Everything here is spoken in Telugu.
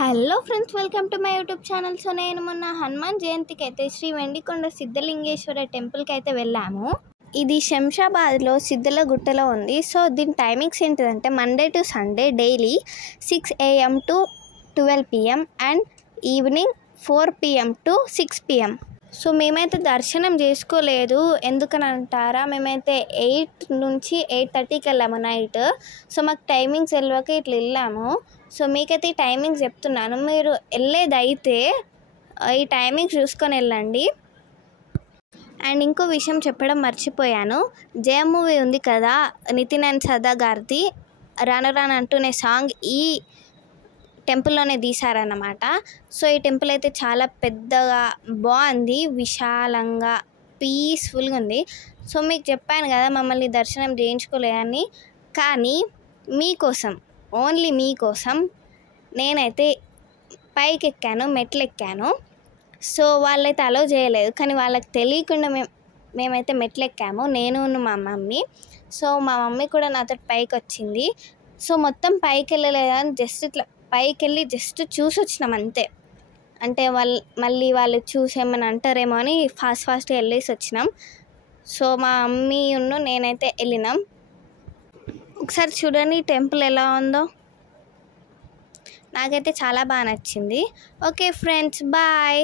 Hello friends, welcome to my YouTube channel. So నేను మొన్న హనుమాన్ జయంతికి అయితే శ్రీ వెండికొండ సిద్ధలింగేశ్వర టెంపుల్కి అయితే వెళ్ళాము. ఇది శంషాబాద్లో సిద్ధల గుట్టలో ఉంది. సో దీని టైమింగ్స్ ఏంటిదంటే Monday to Sunday daily 6 AM to 12 PM and evening 4 PM to 6 PM. So మేమైతే దర్శనం చేసుకోలేదు. ఎందుకని అంటారా, మేమైతే 8 నుంచి 8:30కి వెళ్ళాము నైట్. సో మాకు టైమింగ్స్ వెళ్ళక ఇట్లా వెళ్ళాము. సో మీకైతే ఈ టైమింగ్స్ చెప్తున్నాను, మీరు వెళ్ళేదైతే ఈ టైమింగ్స్ చూసుకొని వెళ్ళండి. అండ్ ఇంకో విషయం చెప్పడం మర్చిపోయాను, జయ మూవీ ఉంది కదా నితిన్ అండ్ సదా గారిది, రాను రాను అంటూనే సాంగ్ ఈ టెంపుల్లోనే తీశారన్నమాట. సో ఈ టెంపుల్ అయితే చాలా పెద్దగా బాగుంది, విశాలంగా పీస్ఫుల్గా ఉంది. సో మీకు చెప్పాను కదా మమ్మల్ని దర్శనం చేయించుకోలేదని, కానీ మీకోసం, ఓన్లీ మీకోసం నేనైతే పైకి ఎక్కాను, మెట్లు ఎక్కాను. సో వాళ్ళైతే అలౌ చేయలేదు, కానీ వాళ్ళకి తెలియకుండా మేమైతే మెట్లు ఎక్కాము, నేను మా మమ్మీ. సో మా మమ్మీ కూడా నాతో పైకి వచ్చింది. సో మొత్తం పైకి వెళ్ళలేదని జస్ట్ ఇట్లా పైకి వెళ్ళి జస్ట్ చూసి వచ్చినాం అంతే. అంటే వాళ్ళు చూసేమని అంటారేమో అని ఫాస్ట్గా వెళ్ళేసి వచ్చినాం. సో మా మమ్మీ నేనైతే వెళ్ళినాం. ఒకసారి చూడండి టెంపుల్ ఎలా ఉందో, నాకైతే చాలా బాగా నచ్చింది. Okay friends, bye.